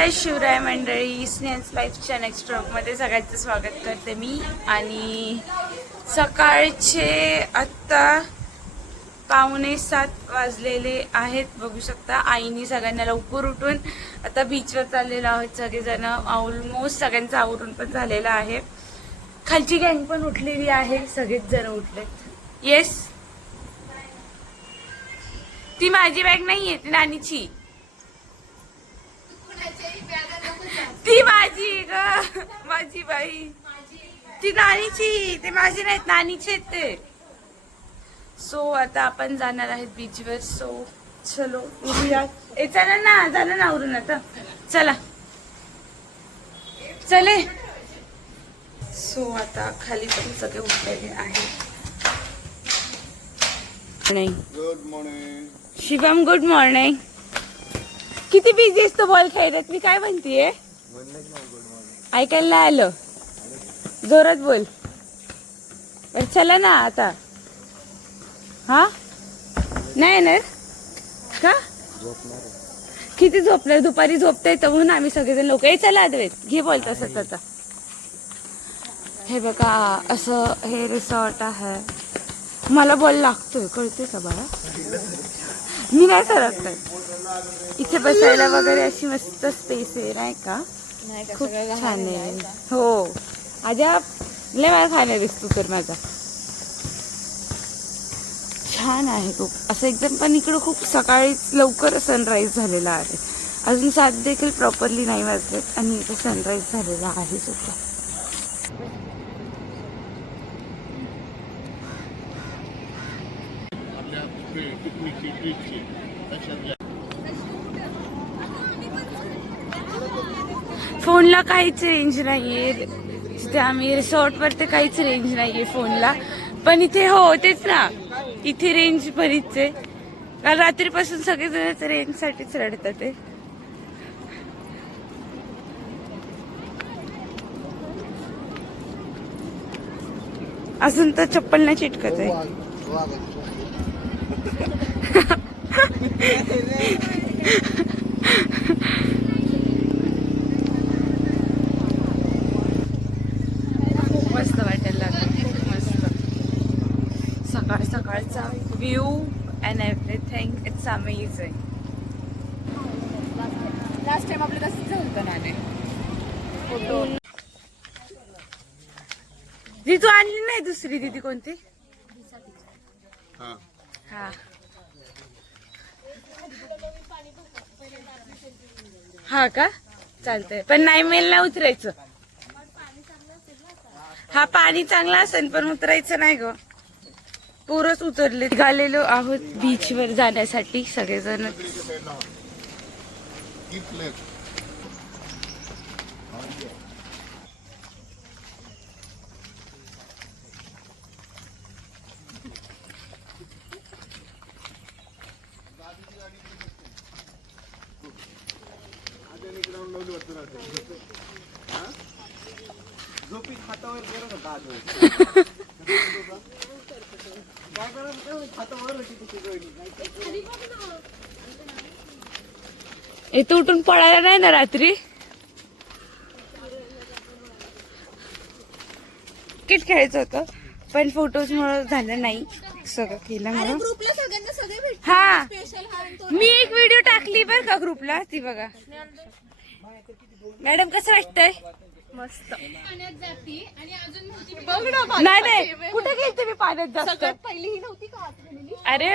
जय शिवराय मंडळी, Snell's लाईफच्या next स्ट्रोकमध्ये सगळ्यांचं स्वागत करते मी. आणि सकाळचे आत्ता 6:45 वाजलेले आहेत. बघू शकता आईनी सगळ्यांना लवकर उठून आता बीचवर चाललेलो आहोत सगळेजण. ऑलमोस्ट सगळ्यांचं आवरून पण झालेलं आहे. खालची गँग पण उठलेली आहे, सगळेच जण उठलेत. येस, ती माझी बॅग नाहीये, ती नानीची. ती माझी ग, माझी बाई. ती नानीची, ते माझी नाहीत, नानीचे ते. सो आता आपण जाणार आहेत बीचवर. सो चलो उठूया. ए चला ना, झालं ना आवरून आता, चला चले. सो आता खाली पण सगळे उठलेले आहेत. Good morning Shivam, good morning. किती बिझी असतो बॉल खेळत. मी काय म्हणतीये, ऐकायला आलं, जोरात बोल. चला ना आता. हा नाही येणार का? किती झोपणार, दुपारी झोपता येतं म्हणून आम्ही सगळेजण लोक. चला अद्वैत, घे बोल तसंच. आता हे बघा, असं हे रिसॉर्ट आहे. मला बॉल लागतोय, कळतोय का बाळा? मी नाही सरकत. इथे बसायला वगैरे अशी मस्त स्पेस आहे नाही का? खूप छान आहे. हो आजा, लय मला खाणार आहेस तू तर. माझा छान आहे खूप असं एकदम. पण इकडं खूप सकाळी लवकर सनराईज झालेला आहे. अजून 7 देखील प्रॉपरली नाही वाजलेत आणि इथे सनराईज झालेला आहे सुद्धा. फोनला काहीच रेंज नाहीये. तिथे आम्ही रिसॉर्टवर ते काहीच रेंज नाहीये फोनला. पण इथे हो तेच ना, इथे रेंज बरीच आहे. कारण रात्रीपासून सगळेजण रेंज साठीच रडतात ते. अजून तर चप्पल नाही चिटकत आहे. मस्त वाटायला लागलं, खूप मस्त. सकाळ सकाळचा view and everything, it's amazing. Last time आपलं कसं झालं ना फोटो. ती तू आणली नाही दुसरी दीदी कोणती? हा हा का, चालतंय. पण नाही मेल नाही उतरायचं. हा पाणी चांगला असेल पण उतरायचं नाही ग. पोरच उतरले. निघालेलो आहोत बीचवर जाण्यासाठी सगळेजण. इथं उठून पळायला नाही ना रात्री. क्रिकेट खेळायचं होतं पण फोटोज मुळे झालं नाही. सगळं केलं म्हणून. हा, मी एक व्हिडिओ टाकली बर का ग्रुपला, ती बघा. मॅडम कसं वाटतंय? मस्त. नाही नाही, कुठे गेलते मी पाण्यात जास्त. पहिली नव्हती का? अरे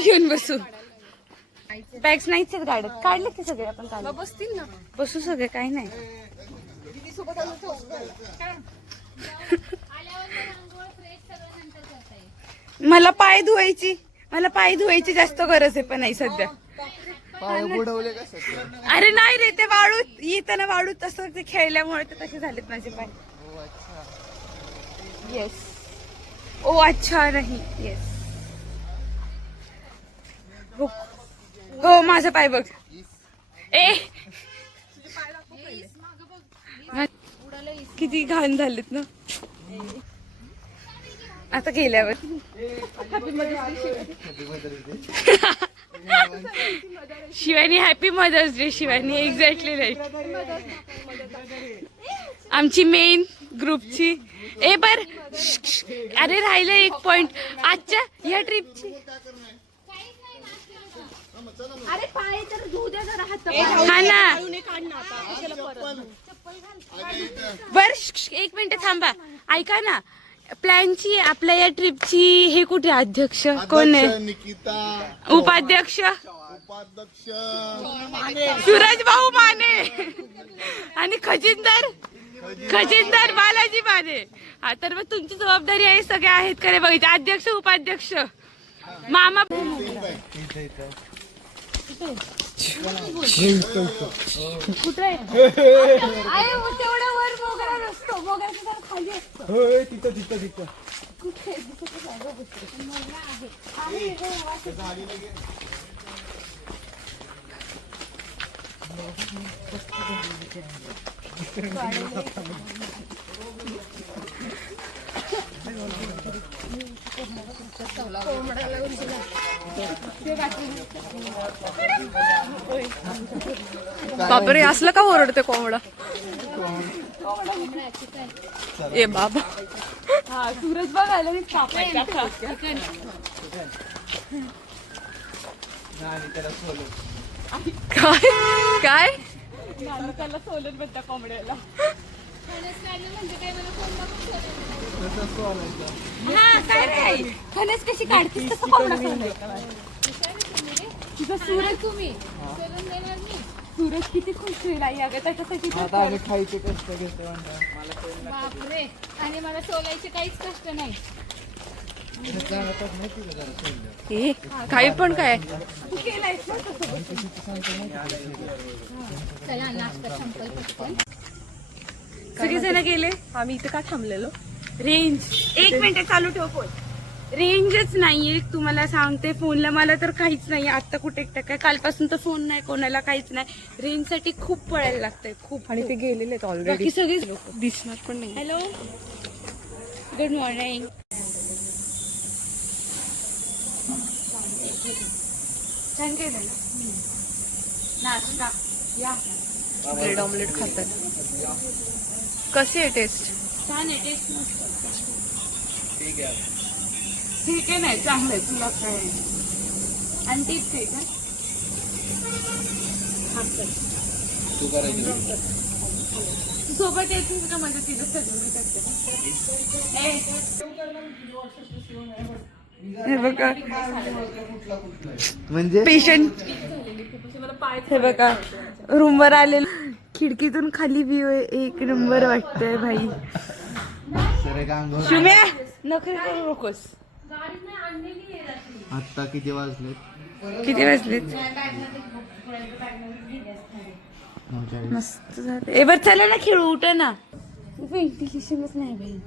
घेऊन बसू. बॅग्स नाहीच गाड्यात, काढले ते सगळे आपण. बसतील ना, बसू सगळे, काही नाही. मला पाय धुवायची जास्त गरज आहे पण नाही सध्या. अरे नाही रे, ते वाळूत येताना वाळूत तसं ते खेळल्यामुळे ते तसे झालेत माझे पाय. येस. ओ अच्छा, नाही. येस. हो माझा पाय बघ. ए किती घाण झालेत ना आता गेल्यावर. Shivani happy mother's day. Shivani exactly right. आमची मेन ग्रुपची ए बर अरे राहिलं एक पॉइंट आजच्या या ट्रिपची. अरे पाय तर धुऊ द्या जरा हात. हा ना बर एक मिनिट थांबा. ऐका ना प्लॅनची आपल्या या ट्रिपची हे कुठे अध्यक्ष कोण आहे? निकिता, उपाध्यक्ष उपाध्यक्ष सूरज भाऊ माने आणि खजिनदार बालाजी माने. हा तर मग तुमची जबाबदारी आहे. सगळे आहेत का रे बघितलं अध्यक्ष उपाध्यक्ष मामा. कुठे आहे तेवढ्या वर मोगरा नसतो. मोगऱ्याचा झाड खाली असतो. तिथं कुठे आहे? तिथं आहे. बापरे असलं का ओरडते कोंबडा? ए बाबा हा सूरज बघायला मी कापायचा. काय काय त्याला सोलून म्हणता कोंबड्याला. हा काय रे आई फणस कशी काढतीस तसं कोंबडा सोलायचा. तुझा सूरज सूरज किती खुश होईल आई. अगं त्याच्यासाठी खायचे कष्ट घेतो. बापरे आणि मला सोलायचे काहीच कष्ट नाही. काही पण काय तू केलायस ना तसं. चला नाश्ता संपल पटकन. सगळे जण गेले. आम्ही इथे का थांबलेलो? रेंज एक मिनिट चालू ठेव फोन. रेंजच नाहीये तुम्हाला सांगते. फोनला मला तर काहीच नाही. आता कुठे काय कालपासून तर फोन नाही कोणाला काहीच नाही. रेंज साठी खूप पळायला लागतंय खूप. आणि ते गेलेले ऑलरेडी. बाकी सगळेच लोक दिसणार पण नाही. Hello good morning. छान केलं ना नाश्ता. या ब्रेड ऑमलेट खातात. कशी आहे टेस्ट? छान आहे टेस्ट मस्त. ठीक आहे नाही चांगलं आहे. तुला काय आणि टिप्स आहे का? तू करायची सोबत येतील का म्हणजे तिथं सजवली करते. हे बघा म्हणजे पेशंट. हे बघा रूमवर आलेलं. खिडकीतून खाली व्ह्यू एक नंबर वाटतंय भाई. शुम्या नखरे करू नकोस. आता किती वाजले? किती वाजलेत? मस्त झालं. एबर चला ना खेळू. उठ ना. व्हेंटिलेशनच नाही बाई.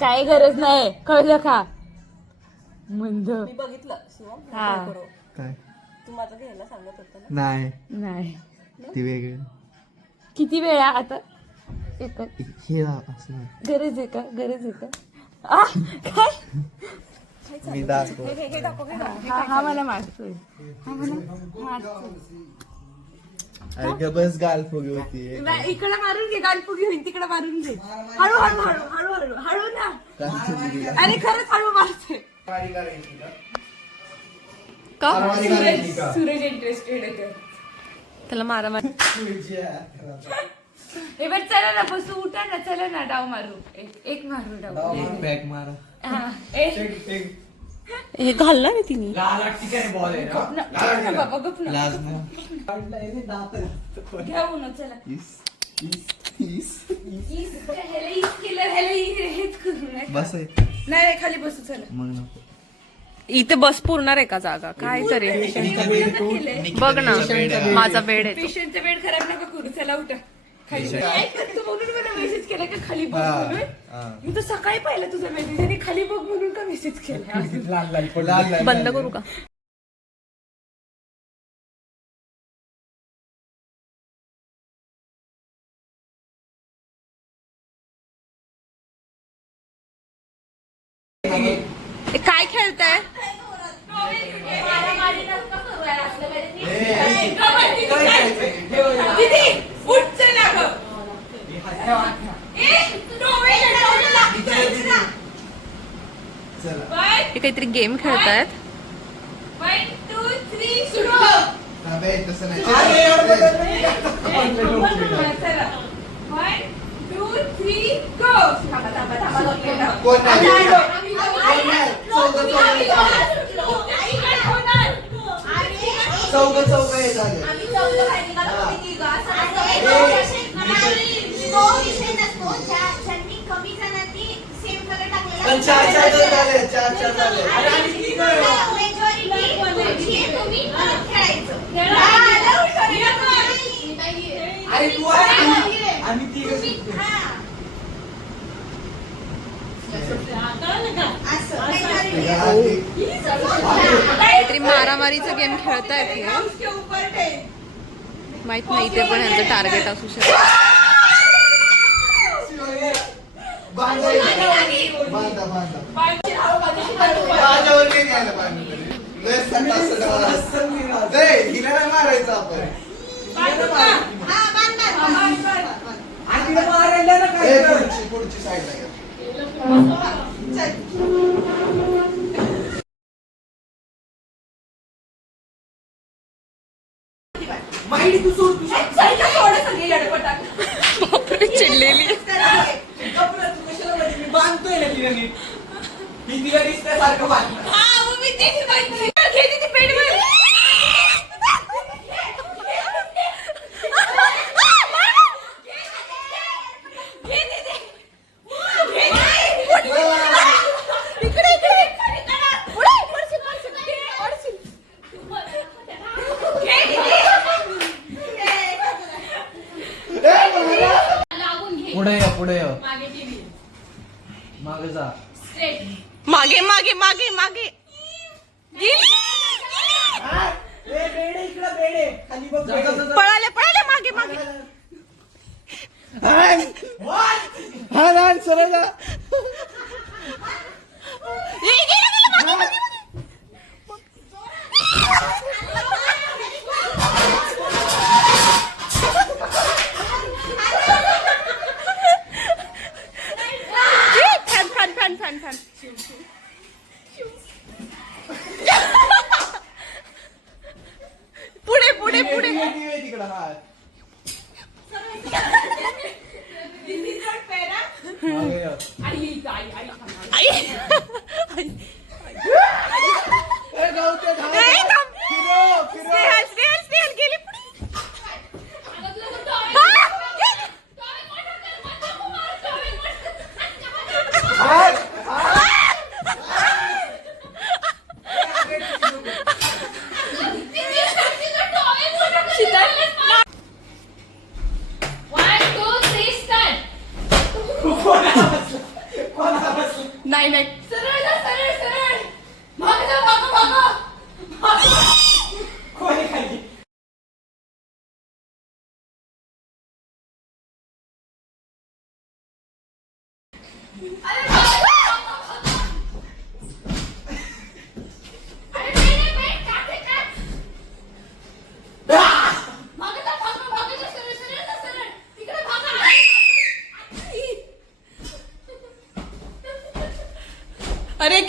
काय गरज नाही कळलं का? मंद हा काय नाही नाही. ती वेगळी किती वेळा आता एकच हे असं गरज आहे का? गरज आहे का? काय मी दाखव. हा मला मारतोय. हा मला मारतोय. अरे का बस गाल फुगी होती. इकडे मारून घे. गालपुगी होईल तिकडे मारून घे. हळू हळू हळू हळू हळू हळू ना. अरे खरंच हळू मारते. का सूरज इंटरेस्टेड आहे. त्याला मारा मार. एबर चला ना बसू. उठा ना. चला ना डाव मारू. एक मारू डाव. बॅक मारा. हा हे घालणार आहे तिने. गप ना बाबा गप ना. लाज नाही. घेऊ ना चला. ह्याला इस केलं. ह्याला हेच करू नये. बस नाही खाली बसू चला. मग नको. इथे बस पुरणार आहे का जागा? काय तरी बघ ना. माझा बेड आहे. पेशंटचा बेड खराब नका करू. चला उठा खाली. तू म्हणून मला मेसेज केला का खाली बघ म्हणून? मी तर सकाळी पाहिलं तुझा मेसेज आणि खाली बघ म्हणून का मेसेज केला? बंद करू का? काय खेळताय? चला हे काहीतरी गेम खेळतायत. 1 2 3 सुरू. थांबे, तसं नाही. अरे, एवढं चला. बदल नाही का? चला 1 2 3 गो. थांबा थांबा थांबा लोकेटा. कोण नाही? आम्ही कोण नाही? चौघं हे झाले. पण चार तर झाले, चार झाले. अरे, आणि किती गं? अरे, तू आहे. आम्ही तिघं शिकतो. काहीतरी मारामारीचं गेम खेळतायत हे. माहित नाही ते पण यांचं टार्गेट असू शकतं. बांधा. माझ्यावर नाही न्यायला पाहिजे तरी. लय सटासट. लय, हिला नाही मारायचं आपण. आणि तिला मारायला ना काय ए, कर. पुढची साईडला घ्या. माहिती तू सोड तू. बापरे, चिडलेली. कपडा तू कशाला मध्ये मी बांधतोय ना तिला नीट. मी तिला दिसण्यासारखं बांधलं. पुढे ये. मागे जा. मागे मागे मागे मागे गेली. ए, बेडे इकडं बेडे. खाली बघ बेडे. पळाले पळाले मागे मागे. हा लहान सरळ जा. गेली, गेली, गेली, मागे, मागे, मागे. Fan fan fan fan. पुढे पुढे पुढे. तिकडं हात. मागे ये. आई. ए, गावते, धाव. ए, थांब. फिरो. स्नेहल स्नेहल स्नेहल गेली पुढे. हा, गेली. नाही नाही. कोणी खाली. अरे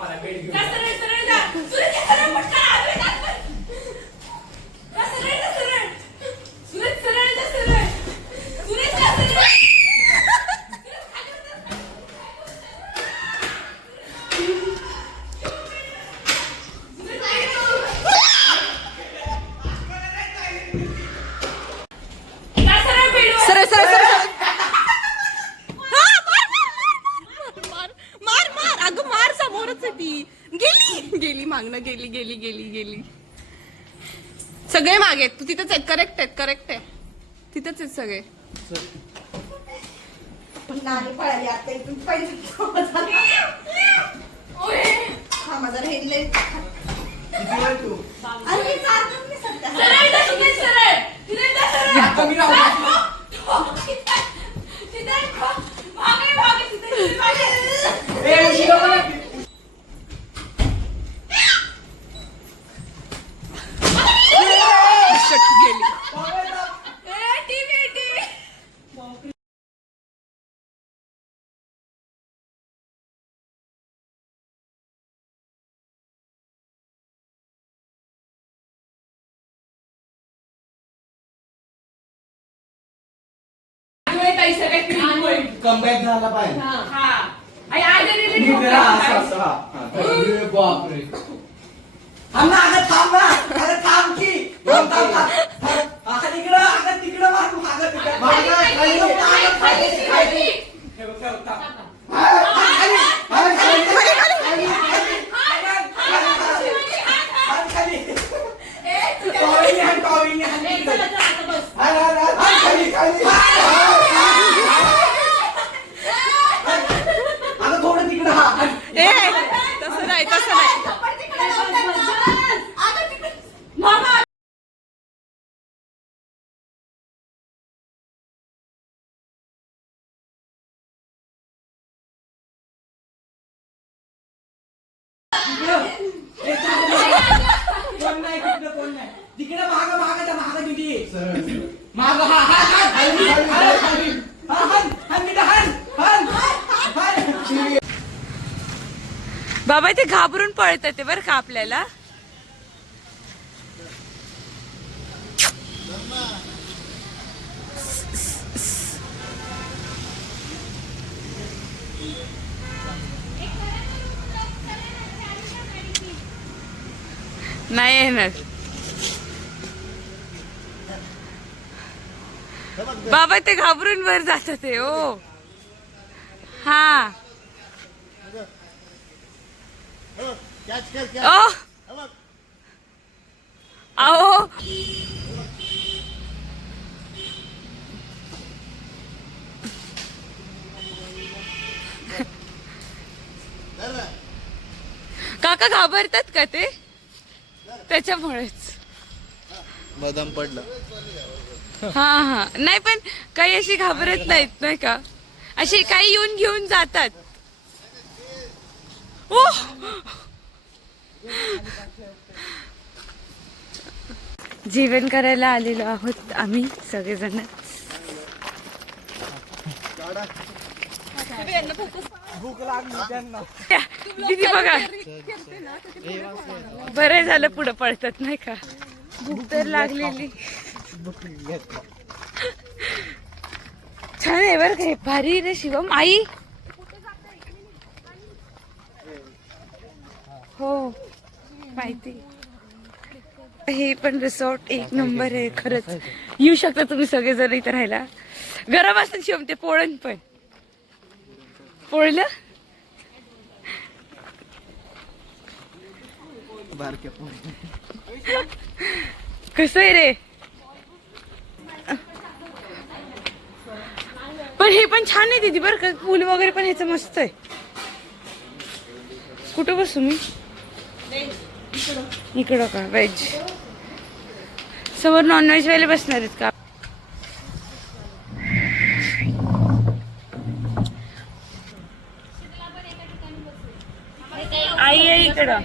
मला बेड घेऊन. सरळ सरळ सरळ. हा, मार, मार, मार, मार, मार. अगं मार, समोरच आहे ती. गेली गेली मागणं गेली गेली गेली गेली. सगळे मागे आहेत. तू तिथेच आहे. करेक्ट आहे करेक्ट आहे. तिथेच आहेत सगळे. नाही पळाली आता इथून पहिले माझा हेडले किती वेळ तू? अरे मी चालतो मी सध्या आता मी राहू. ए, उशिरा बोला की. गेली. ताई सगळ्यात क्रीम पॉइंट. कमबॅक झाला पाहिजे. हा आई आधी निघा, असं, असं, हा. अरे बापरे. थांब ना, अगं थांब ना. अगं थांब की. थांब, थांब, थांब. अगं तिकडं, अगं तिकडं मार. अगं तिकडं. मागं, खाली, अगं खाली, खाली. हे बघ, हे बघ, थांब. खाली, खाली, खाली, खाली, खाली. टॉवेलने हाण, टॉवेलने हाण. हाण, हाण, हाण. खाली, खाली. अगं थोडं तिकडं हाण. ए तसं नाही तसं नाही. थप्पड तिकडे लावतात ना. अगं तिकडे. कोण नाही, तिकडं कोण नाही. तिकडं मागं, मागं त्या मागं दिदी. मागं, हा, हा, हा. खाली, खाली, खाली. हा, हाण, हाण तिकडं, हाण, हाण, हाण. बाबा ते घाबरून पळतात ते बरं का आपल्याला. नाही येणार बाबा ते घाबरून वर जातात ते. ओ हा ओ आओ काका घाबरतात का ते त्याच्यामुळेच. बदाम पडला. हा हा नाही पण काही अशी घाबरत नाहीत नाही का. अशी काही येऊन घेऊन जातात. ओ जेवण करायला आलेलो आहोत आम्ही सगळेजण. भूक लागली त्यांना. दीदी बघा बरं झालं पुढं पळतात नाही का. भूक तर लागलेली. छान आहे बरं का हे. भारी रे शिवम. आई हो माहिती. हे पण रिसॉर्ट एक नंबर आहे खरंच. येऊ शकता तुम्ही सगळेजण इथं राहायला. गरम असतं शिवम ते पोळण पण. पोळलं कसं आहे रे. पण हे पण छान आहे दीदी बरं का. पूल वगैरे पण ह्याचं मस्त आहे. कुठं बसू मी. इकडं का व्हेज. समोर नॉनव्हेज वाले बसणार आहेत का. आई आहे इकडं.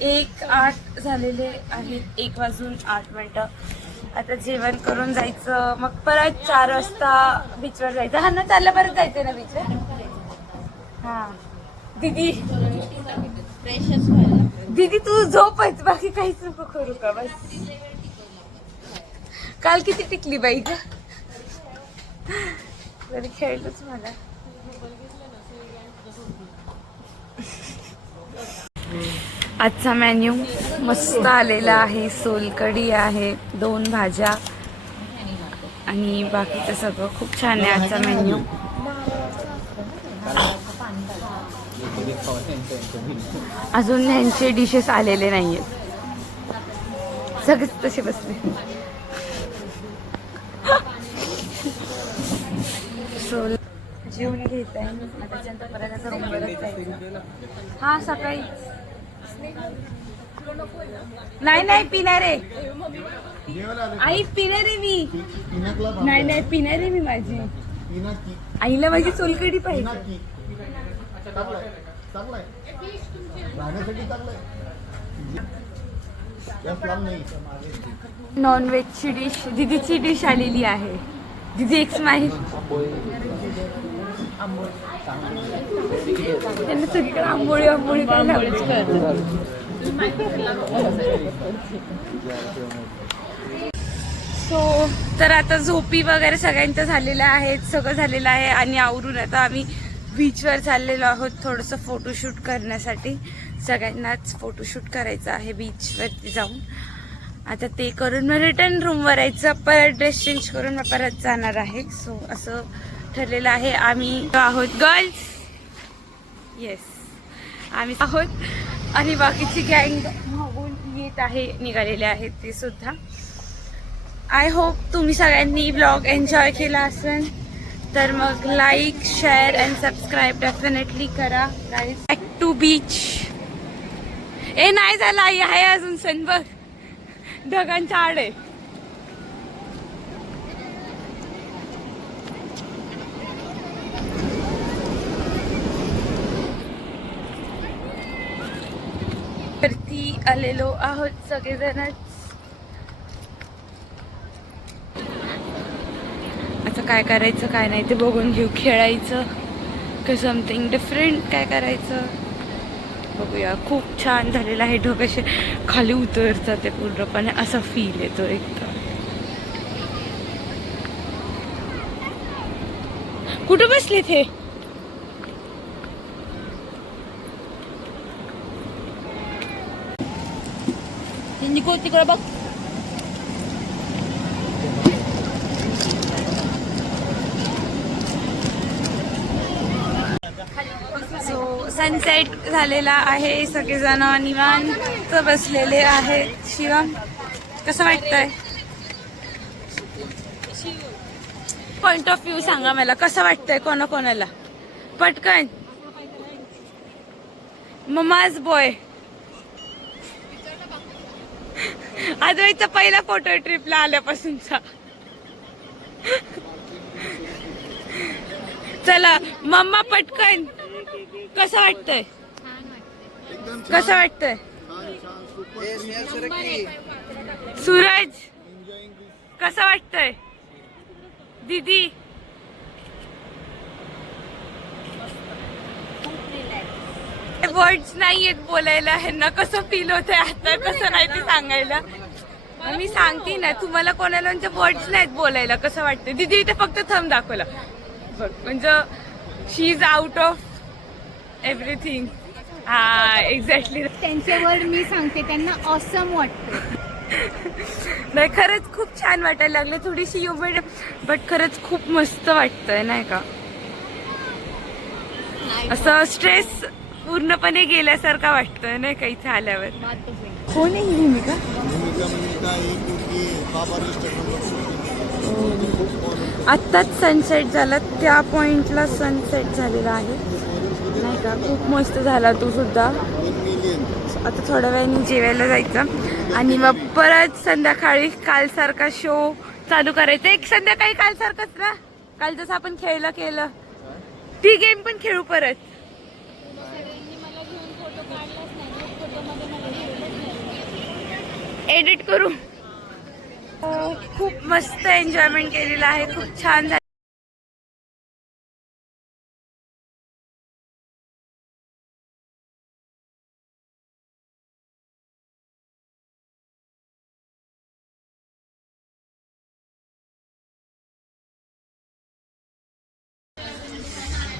1:08 झालेले आहेत. 1:08. आता जेवण करून जायचं. मग परत 4 वाजता बीचवर जायचं. हा ना त्याला परत जायचंय ना बीचवर. हा दीदी दीदी तू झोपच बाकी काहीच नको करू का बस. काल किती टिकली बाई ग. तरी खेळलोच मला. आजचा मेन्यू मस्त आलेला आहे. सोलकढी आहे, 2 भाज्या आणि बाकीचं सगळं खूप छान आहे आजचा मेन्यू. अजून ह्यांचे डिशेस आलेले नाहीयेत. सगळेच तसे बसले. सोल जेवण घेत आहे. त्याच्यानंतर परत रूमवरच जायचं. हा सकाळी नाही नाही पिणार आहे आई. पिणार आहे मी. नाही नाही पिणार आहे मी. माझी आईला माझी सोलकढी पाहिजे. नॉनव्हेजची डिश दीदीची डिश आलेली आहे. दीदी एक स्माईल. त्यांना सगळीकडे आंबोळी आंबोळी काय लावायची. सो तर आता झोपी वगैरे सगळ्यांच्या झालेल्या आहेत, सगळं झालेलं आहे आणि आवरून आता आम्ही बीचवर चाललेलो आहोत थोडंसं फोटोशूट करण्यासाठी. सगळ्यांनाच फोटोशूट करायचं आहे बीचवरती जाऊन. आता ते करून मग रिटर्न रूमवर यायचं, परत ड्रेस चेंज करून मग परत जाणार आहे. सो असं ठरलेलं आहे. आम्ही आहोत गर्ल्स, येस आम्ही आहोत आणि बाकीची गँग मागून येत आहे, निघालेले आहेत ते सुद्धा. आय होप तुम्ही सगळ्यांनी ब्लॉग एन्जॉय केला असेल तर मग like share and subscribe definitely करा गाईज. Back to beach. ए नाही झाला आहे अजून सण बघ, ढगांच्या आड आहे. वरती आलेलो आहोत सगळेजणच. आता काय करायचं काय नाही ते बघून घेऊ. खेळायचं का समथिंग डिफरंट काय करायचं बघूया. खूप छान झालेलं आहे. ढग असे खाली उतरतात ते पूर्णपणे, असा फील येतो एकदम. कुठं बसले ते? तिकडं बघ. सो सनसेट झालेला आहे. सगळेजण निवांत बसलेले आहेत. शिवम कसं वाटतंय? पॉइंट ऑफ व्ह्यू सांगा मला, कसं वाटतंय कोणाकोणाला पटकन. ममाज बॉय आजचा पहिला फोटो ट्रिपला आल्यापासूनचा. चला मम्मा पटकन, कसं वाटतंय? कसं वाटतंय? सूरज कसं वाटतंय? दीदी वर्ड्स नाही आहेत बोलायला. ह्यांना कसं फील होतंय आता, कसं नाही ते सांगायला. मी सांगते ना तुम्हाला, कोणाला वर्ड्स नाहीत बोलायला. कसं वाटतंय? दीदी इथे फक्त थंब दाखवला बघ, म्हणजे शी इज आउट ऑफ एव्हरीथिंग. हा एक्झॅक्टली. त्यांचे वर्ड मी सांगते, त्यांना ऑसम वाटतं. नाही खरंच खूप छान वाटायला लागलं. थोडीशी ह्युमिड बट खरंच खूप मस्त वाटतंय नाही का. असं स्ट्रेस पूर्णपणे गेल्यासारखा वाटतोय नाही का इथे आल्यावर. कोण आहे ही भूमिका? आत्ताच सनसेट झाला, त्या पॉइंटला सनसेट झालेला आहे नाही का. खूप मस्त झाला तो सुद्धा. आता थोड्या वेळाने जेवायला जायचं आणि मग परत संध्याकाळी कालसारखा शो चालू करायचा. एक संध्याकाळी कालसारखाच ना, काल जसं आपण खेळलं केलं ती गेम पण खेळू परत. एडिट करू. खूप मस्त एन्जॉयमेंट केलेलं आहे. खूप छान झालं.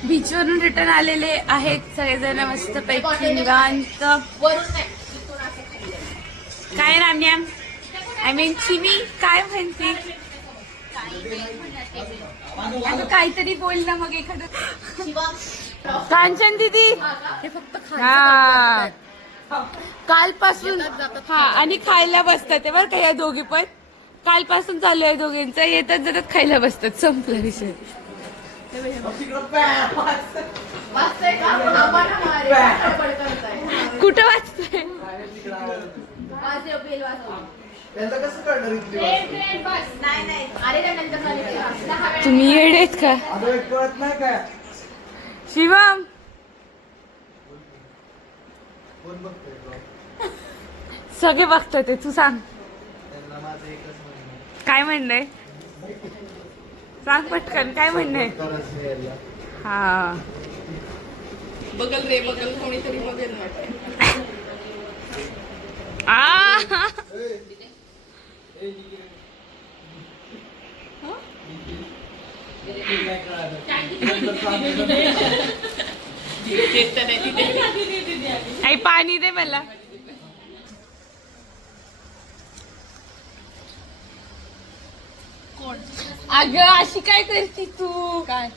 बीचवरून रिटर्न आलेले आहेत सगळेजण मस्त पैकी निवांत. काय राम्या आय मीन चिमी काय म्हणते? आता काहीतरी बोल ना मग एखादं. कांचन दीदी हे फक्त हा कालपासून हा आणि खायला बसतात ते बरं का या दोघी पण. कालपासून चालू आहे दोघींचं, येतात जातात खायला बसतात. संपला विषय. कुठं वाचतोय? तुम्ही येडेत का? शिवम सगळे बघतात ते, तू सांग काय म्हणणं. सांग पटकन काय म्हणणं. हा बगल रे बगल, कोणीतरी बघेल. आई पाणी दे मला. अगं अशी काय करती तू? काय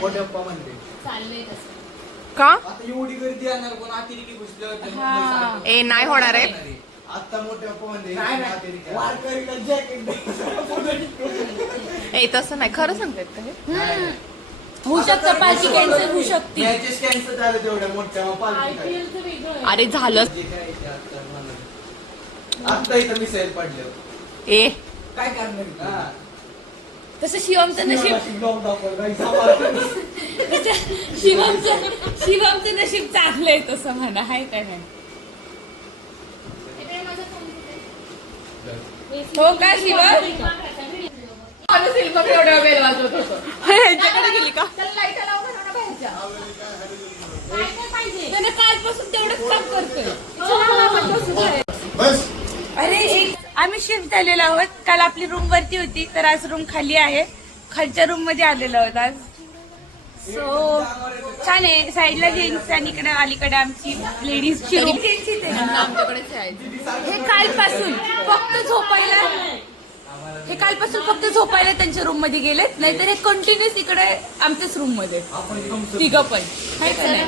मोठ्या पप्पा म्हणते का आता एवढी गर्दी येणार कोण अतिरेकी घुसलं ए नाही होणार आहे. आता मोठ्या पप्पा म्हणते वारकरीला जॅकेट ए तसं नाही खरं सांगतायत का हे? होऊ शकतं पार्टी कॅन्सल होऊ शकते. मॅचेस कॅन्सल झाले तेवढ्या मोठ्या पालखी अरे झालं आता इथं मिसाईल पडले ए काय करणार हा तसं शिवमचं नशीब शिवमचं नशीब चांगलंय तसं म्हणा. हाय काय नाही हो का शिवम? एवढा वेळ वाजवत होतो ह्याच्याकडे गेली का? त्याने कालपासून तेवढंच काम करतोय. अरे एक आम्ही शिफ्ट झालेलो आहोत. काल आपली रूम वरती होती तर आज रूम खाली आहे. खालच्या रूम मध्ये आलेलो आहोत आज. सो छान आहे. साईडला जेंट्स आणि इकडे अलीकडे आमची लेडीजची रूम. आमच्याकडेच आहे. हे कालपासून फक्त झोपायला त्यांच्या रूम मध्ये गेलेत. नाहीतर हे कंटिन्युअस इकडे आमच्याच रूम मध्ये तिघं पण आहे का नाही.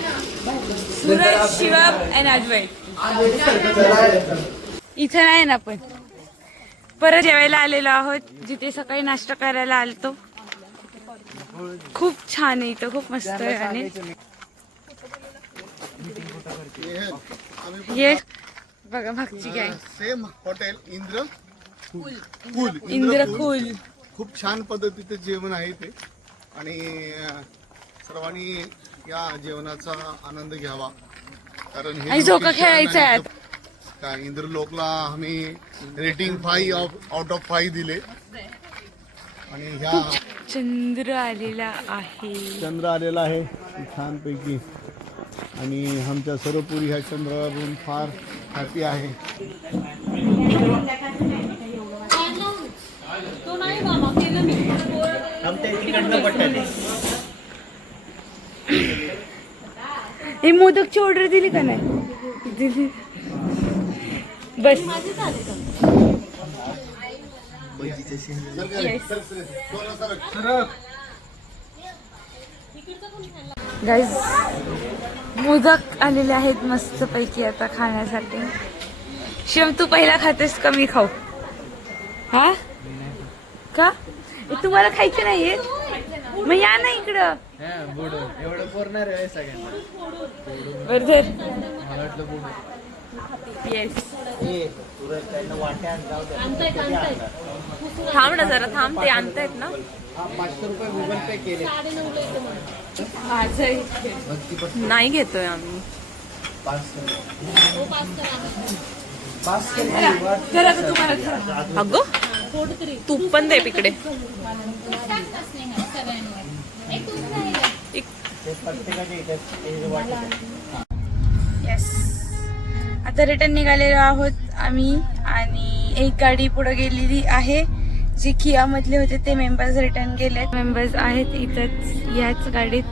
सूरज शिवम आणि अद्वैत इथं नाही ना. पण परत जेवायला आलेलो आहोत जिथे सकाळी नाश्ता करायला आलतो. खूप छान आहे इथं. खूप मस्त आहे. आणि ये बघा मागची काय सेम हॉटेल इंद्रकुल. खूप छान पद्धतीचं जेवण आहे ते आणि सर्वांनी या जेवणाचा आनंद घ्यावा कारण हे आणि झोका location खेळायचं आहे. आणि काय इंद्रलोकला आम्ही रेटिंग 5 आउट ऑफ 5 दिले आणि ह्या चंद्र आलेला आहे. चंद्र आलेला आहे छानपैकी आणि आमच्या सर्व पुरी ह्या चंद्रावरून फार हॅपी आहे. हे मोदकची ऑर्डर दिली का नाही? दिली. बस गाईज मोदक आलेले आहेत मस्त पैकी आता खाण्यासाठी. शिवम तू पहिला खातेस का मी खाऊ? हा का तुम्हाला खायचे नाहीये? मग या ना इकडं. एवढं पोरणार आहे सगळ्यांना. बरं धर. येस थांब ना जरा थांब. ते आणतायत ना. 500 रुपये गुगल पे केले. माझं नाही घेतोय आम्ही. जरा का तुम्हाला खा. अगं तूप पण दे इकडे. येस आता रिटर्न निघालेलो आहोत आम्ही. आणि एक गाडी पुढे गेलेली आहे. जे किया मधले होते ते मेंबर्स रिटर्न गेलेत. मेंबर्स आहेत इथंच याच गाडीत.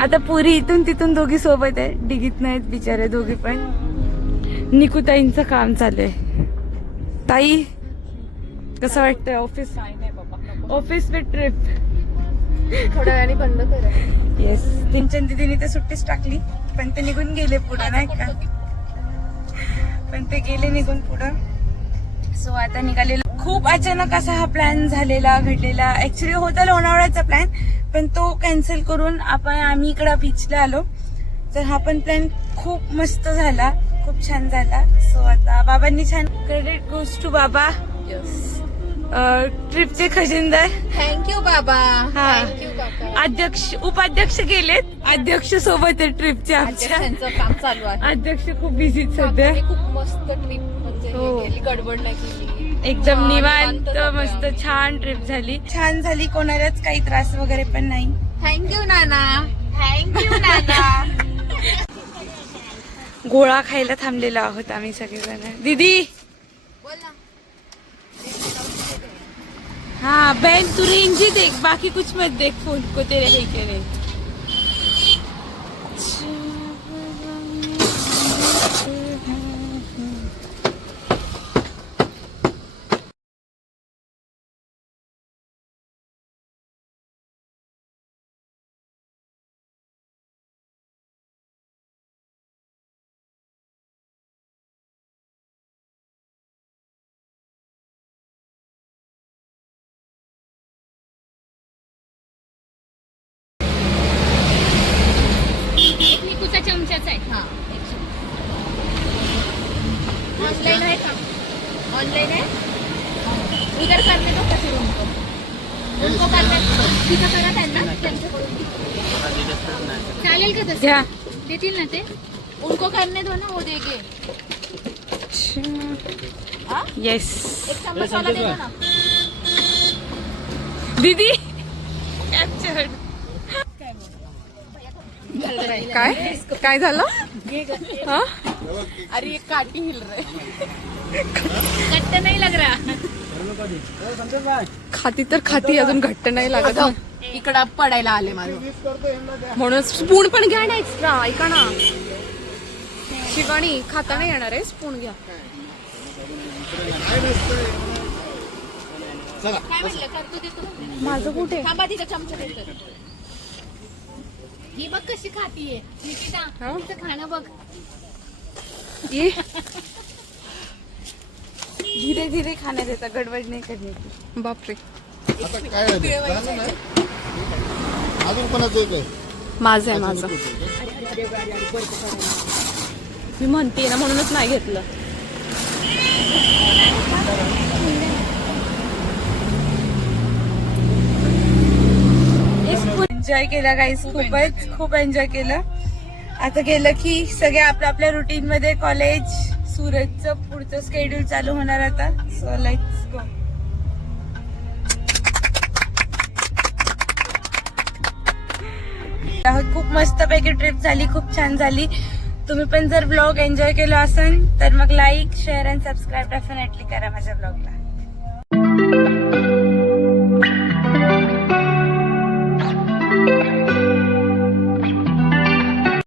आता पुरी इथून तिथून दोघी सोबत आहे. डिगीत नाहीत बिचारे दोघी पण. निकुताईंचं काम चालू आहे. ताई कसं वाटतंय ऑफिस पे ट्रिप? थोड्या वेळाने बंद करा. येस तीनचंद दिदीने तर सुट्टीच टाकली पण ते निघून गेले पुढं नाही का. पण ते गेले निघून पुढं. सो आता निघालेलो. खूप अचानक असा हा प्लॅन झालेला घडलेला. ऍक्च्युली होता लोणावळ्याचा प्लॅन पण तो कॅन्सल करून आम्ही इकडं बीचला आलो. तर हा पण प्लॅन खूप मस्त झाला. खूप छान झाला. सो आता बाबांनी छान. क्रेडिट गोज टू बाबा. ट्रिपचे खजिनदार. थँक्यू बाबा. हा. थँक्यू काका. अध्यक्ष उपाध्यक्ष गेलेत. अध्यक्ष सोबत आहे ट्रिपचे आमच्या. त्यांचं काम चालू आहे. अध्यक्ष खूप बिझी सध्या. खूप मस्त ट्रिप म्हणजे हो. हे केली, गडबड नाही केली. एकदम निवांत झालं. मस्त छान ट्रिप झाली. छान झाली. कोणालाच काही त्रास वगैरे पण नाही. थँक्यू नाना. थँक्यू नाना. गोळा खायला थांबलेलो आहोत आम्ही सगळेजण. दीदी बोला. हाँ बहन तू रेंज ही देख, बाकी कुछ मत देख फोन को तेरे है के नहीं। एक निकूचा चमचाचा आहे. ऑनलाईन आहे का? ऑनलाईन आहे. उधर करने दो का फिर उनको करने तिथं करा त्यांना त्यांच्याकडून. चालेल का तसं? घ्या. देतील ना ते. उनको करने दो ना, वो देंगे. येस एक चम्मच वाला दे दो ना. दीदी कॅप्चर्ड. काय काय झालं हा? अरे ये काटी हिल रहे. कट्ट नहीं लग रहा. खाती तर खाती, अजून घट्ट नाही लागत. इकडं पडायला आले माझं. म्हणून स्पून पण घ्या ना एक्स्ट्रा. ऐका ना शिवानी, खाता नाही येणार आहे, स्पून घ्या. काय म्हणलं करतो ते तू. माझं कुठे? थांबा तिचा चमचा देतो. ही बघ कशी खातीये निकिता. हा? तिचं खाणं बघ. ये धीरे धीरे खाण्यात येतं, गडबड नाही करण्याची. बापरे. आता काय झालं? अजून कोणाचं एक आहे? माझं आहे माझं. मी म्हणते ना म्हणूनच नाही घेतलं. एन्जॉय केला गाईस, खूप एन्जॉय केलं. आता गेलं की सगळे आपल्या आपल्या रुटीन मध्ये, कॉलेज, सूरजचं पुढचं शेड्यूल चालू होणार आता. So let's go. खूप मस्त पैकी ट्रिप झाली, खूप छान झाली. तुम्ही पण जर ब्लॉग एन्जॉय केला असेल तर मग like, share and subscribe definitely करा माझ्या ब्लॉगला.